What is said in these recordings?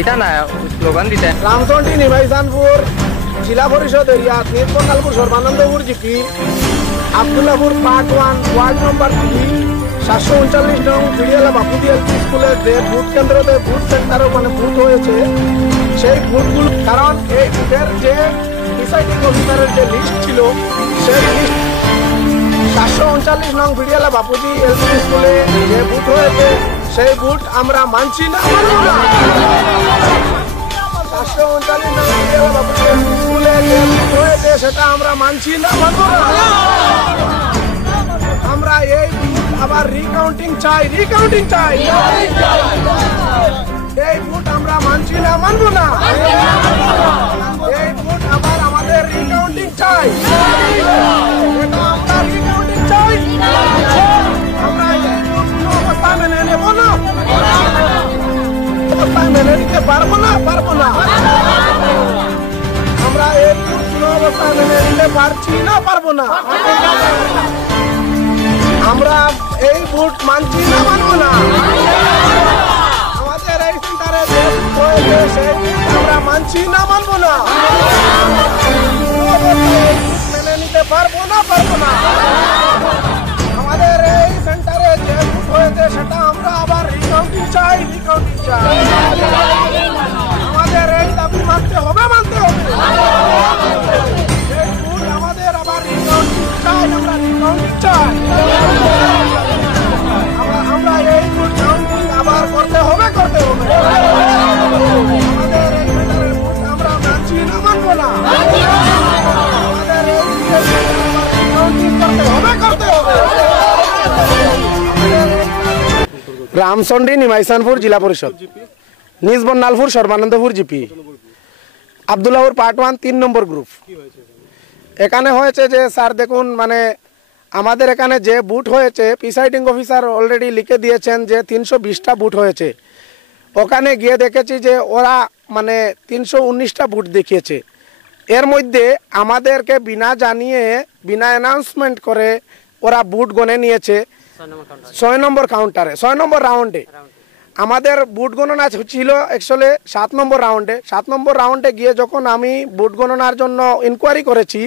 এটা না স্লোগান দিতে রামচন্ডী নিমাইজানপুর जिला परिषद area Nilkanthalpur Sarbanandapur GP Abdullapur part 1 ward number 3 739 नং বিড়িয়ালা বাপুদি এলপি স্কুলের যে ভোট কেন্দ্রতে ভোট সেন্টার মানে ভোট হয়েছে সেই ভোটগুলো কারণ এই ভোটের যে প্রিসাইডিং অফিসারের যে লিস্ট ছিল সেই লিস্ট 739 নং বিড়িয়ালা বাপুদি এলপি স্কুলে যে ভোট হয়েছে সেই ভোট আমরা মানছি না সেটা আমরা মানছি না আমরা এই আবার রিকাউন্টিং চাই এই ভোট আমরা মানছি না মানবো না এই ভোট আবার আমাদের রিকাউন্টিং চাই আমরা রিকাউন্টিং চাই আমরা এই ভোট অবস্থা মেনে নেব না মেনে নিতে পারবো না আমরা এই অবস্থা মেনে নিতে পারছি না পারবো না আমরা এই ভোট মানছি না মানবো না আমাদের এই সেন্টারে যে ভোট হয়েছে সেই ভোট আমরা মানছি না মানবো না মেনে নিতে পারবো না আমাদের এই সেন্টারে যে ভোট হয়েছে সেটা আমরা আবার রিকাউন্টিং চাই আমাদের এই দাবি মানতে হবে এই ভোট আমাদের আবার রিকাউন্টিং চাই আমরা রিকাউন্টিং চাই আমরা এই ভোট কাউন্টিং আবার করতে হবে আমাদের এই সেন্টারের ভোট আমরা মানছি না মানবো না আমাদের এই রিকাউন্টিং করতে হবে रामचंडी निमाईसानपुर जिला परिषद निज बन्नालपुर सर्बानंदपुर GP Abdullapur part 1 3 number group এখানে হয়েছে যে স্যার দেখুন মানে আমাদের এখানে যে বুট হয়েছে প্রিসাইডিং অফিসার অলরেডি লিখে দিয়েছেন যে 320টা বুট হয়েছে ওখানে গিয়ে দেখেছি যে ওরা মানে 319টা বুট দেখিয়েছে এর মধ্যে আমাদেরকে বিনা জানিয়ে বিনা অ্যানাউন্সমেন্ট করে ওরা বুট গনে নিয়েছে 6 নম্বর কাউন্টারে 6 নম্বর রাউন্ডে আমাদের বুট গণনা ছিল অ্যাকচুয়ালি 7 নম্বর রাউন্ডে 7 নম্বর রাউন্ডে গিয়ে যখন আমি বুট গণনার জন্য ইনকোয়ারি করেছি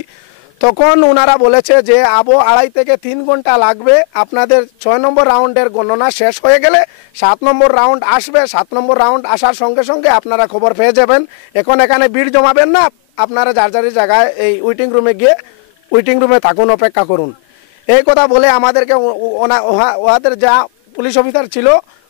তখন ওনারা বলেছে যে আবো 2.5 থেকে 3 ঘন্টা লাগবে আপনাদের 6 নম্বর রাউন্ডের গণনা শেষ হয়ে গেলে 7 নম্বর রাউন্ড আসবে 7 নম্বর রাউন্ড আসার সঙ্গে সঙ্গে আপনারা খবর পেয়ে যাবেন এখন এখানে ভিড় জমাবেন না আপনারা যার যার জায়গায় এই ওয়েটিং রুমে গিয়ে ওয়েটিং রুমে থাকুন অপেক্ষা করুন এই কথা বলে আমাদেরকে ওদের যা পুলিশ অফিসার ছিল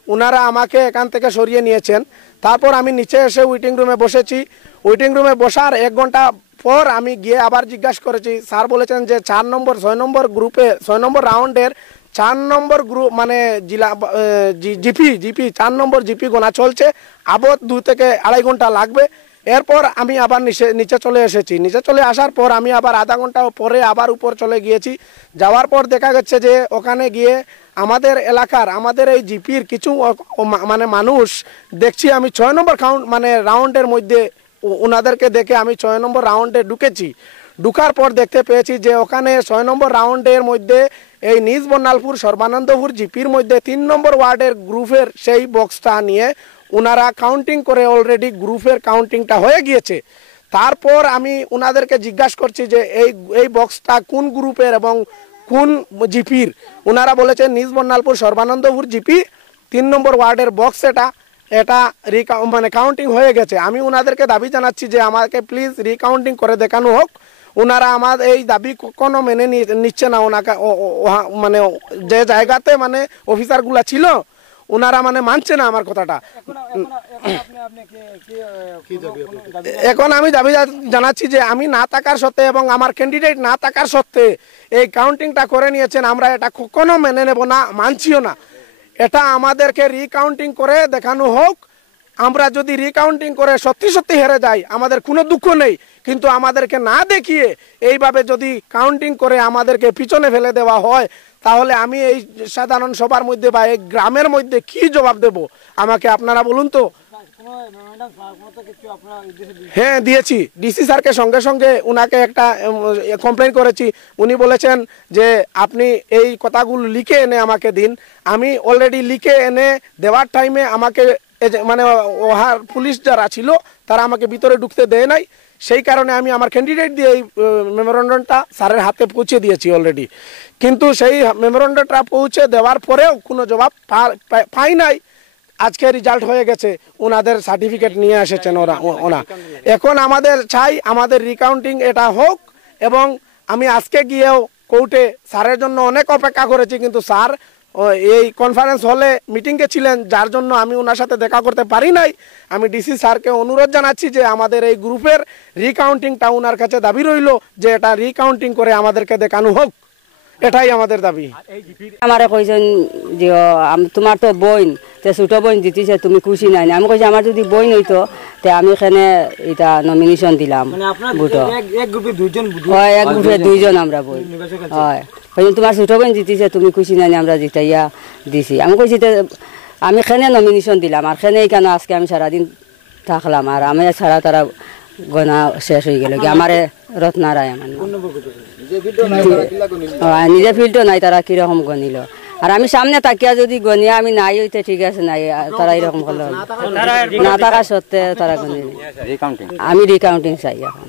ওনারা আমাকে এখান থেকে সরিয়ে নিয়েছেন তারপর আমি নিচে এসে ওয়েটিং রুমে বসেছি ওয়েটিং রুমে বসার 1 ঘন্টা পর আমি গিয়ে আবার জিজ্ঞাসা করেছি স্যার বলেছেন যে 4 নম্বর 6 নম্বর গ্রুপে 6 নম্বর রাউন্ডের 4 নম্বর গ্রুপ মানে জেলা জিপি 4 নম্বর জিপি গোনা চলছে আবার 2 থেকে 2.5 ঘন্টা লাগবে এরপর আমি আবার নিচে চলে এসেছি নিচে চলে আসার পর আমি আবার আধা ঘন্টা পরে আবার উপর চলে গিয়েছি যাওয়ার পর দেখা গেছে যে ওখানে গিয়ে আমাদের এলাকার আমাদের এই জিপির কিছু মানে মানুষ দেখছি আমি 6 নম্বর কাউন্ট মানে রাউন্ডের মধ্যে ওনাদেরকে দেখে আমি 6 নম্বর রাউন্ডে ঢুকেছি ঢুকার পর দেখতে পেয়েছি যে ওখানে 6 নম্বর রাউন্ডের মধ্যে এই নিজ বন্নালপুর সর্বানন্দপুর জিপির মধ্যে 3 নম্বর ওয়ার্ডের গ্রুপের সেই বক্সটা নিয়ে ওনারা কাউন্টিং করে অলরেডি গ্রুপের কাউন্টিংটা হয়ে গিয়েছে তারপর আমি ওনাদেরকে জিজ্ঞাসা করছি যে এই বক্সটা কোন গ্রুপের এবং কোন জিপির ওনারা বলেছেন নিজ বন্নালপুর সর্বানন্দপুর জিপি 3 নম্বর ওয়ার্ডের বক্স এটা মানে কাউন্টিং হয়ে গেছে আমি ওনাদেরকে দাবি জানাচ্ছি যে আমাকে প্লিজ রিকাউন্টিং করে দেখানো হোক ওনারা আমার এই দাবি কোনো মেনে নিচ্ছে না ওনাকে মানে যে জায়গাতে মানে অফিসারগুলা ছিল ওনারা মানে মানছে না আমার কথাটা এখন আমি দাবি জানাচ্ছি যে আমি না থাকার সত্ত্বে এবং আমার ক্যান্ডিডেট না থাকার সত্ত্বে এই কাউন্টিংটা করে নিয়েছেন আমরা এটা কখনো মেনে নেব না মানছিও না এটা আমাদেরকে রিকাউন্টিং করে দেখানো হোক আমরা যদি রিকাউন্টিং করে সত্যি সত্যি হেরে যাই আমাদের কোনো দুঃখ নেই, কিন্তু আমাদেরকে না দেখিয়ে এইভাবে যদি কাউন্টিং করে আমাদেরকে পিছনে ফেলে দেওয়া হয় তাহলে আমি এই সাধারণ সবার মধ্যে বা এই গ্রামের মধ্যে কি জবাব দেব আমাকে আপনারা বলুন তো। হ্যাঁ দিয়েছি, ডিসি স্যারকে সঙ্গে সঙ্গে উনাকে একটা কমপ্লেন করেছি। উনি বলেছেন যে আপনি এই কথাগুলো লিখে এনে আমাকে দিন। আমি অলরেডি লিখে এনে দেওয়ার টাইমে আমাকে মানে ওহার পুলিশ যারা ছিল তারা আমাকে ভিতরে ঢুকতে দেয় নাই, সেই কারণে আমি আমার ক্যান্ডিডেট দিয়ে এই মেমোরেন্ডামটা স্যারের হাতে পৌঁছে দিয়েছি অলরেডি। কিন্তু সেই মেমোরেন্ডামটা পৌঁছে দেওয়ার পরেও কোনো জবাব পাই নাই। আজকে রেজাল্ট হয়ে গেছে, ওনাদের সার্টিফিকেট নিয়ে এসেছেন ওনা। এখন আমাদের চাই আমাদের রিকাউন্টিং এটা হোক, এবং আমি আজকে গিয়েও কোর্টে স্যারের জন্য অনেক অপেক্ষা করেছি, কিন্তু স্যার এই কনফারেন্স হলে মিটিংয়ে ছিলেন, যার জন্য আমি ওনার সাথে দেখা করতে পারি নাই। আমি ডিসি স্যারকে অনুরোধ জানাচ্ছি যে আমাদের এই গ্রুপের রিকাউন্টিংটা ওনার কাছে দাবি রইল যে এটা রিকাউন্টিং করে আমাদেরকে দেখানো হোক, এটাই আমাদের দাবি। আমারে কইছেন যে তোমার তো বইন, তে ছোট বইন জিতিছে, তুমি খুশি নাই? আমি কইছি আমার যদি বইন হইতো তে আমি এখানে এটা নমিনেশন দিলাম। এক গ্রুপে দুইজন আমরা বই হয়। তোমার ছোট বোন জিতিছে, তুমি খুশি নাই? আমরা জিতাইয়া দিছি। আমি কইছি আমি এখানে নমিনেশন দিলাম, আর এখানে কেন আজকে আমি সারাদিন থাকলাম, আর আমি ছাড়া তারা গনা শেষ হয়ে গেল। আমারে রত্না রায় আমার নিজে ফিল্ডও নাই, তারা কিরকম গনিল। আর আমি সামনে তাকিয়া যদি গনিয়া আমি নাই হইতে ঠিক আছে, নাই তারা এরকম করলো না থাকা সত্ত্বে তারা গনিল। আমি রিকাউন্টিং চাই এখন।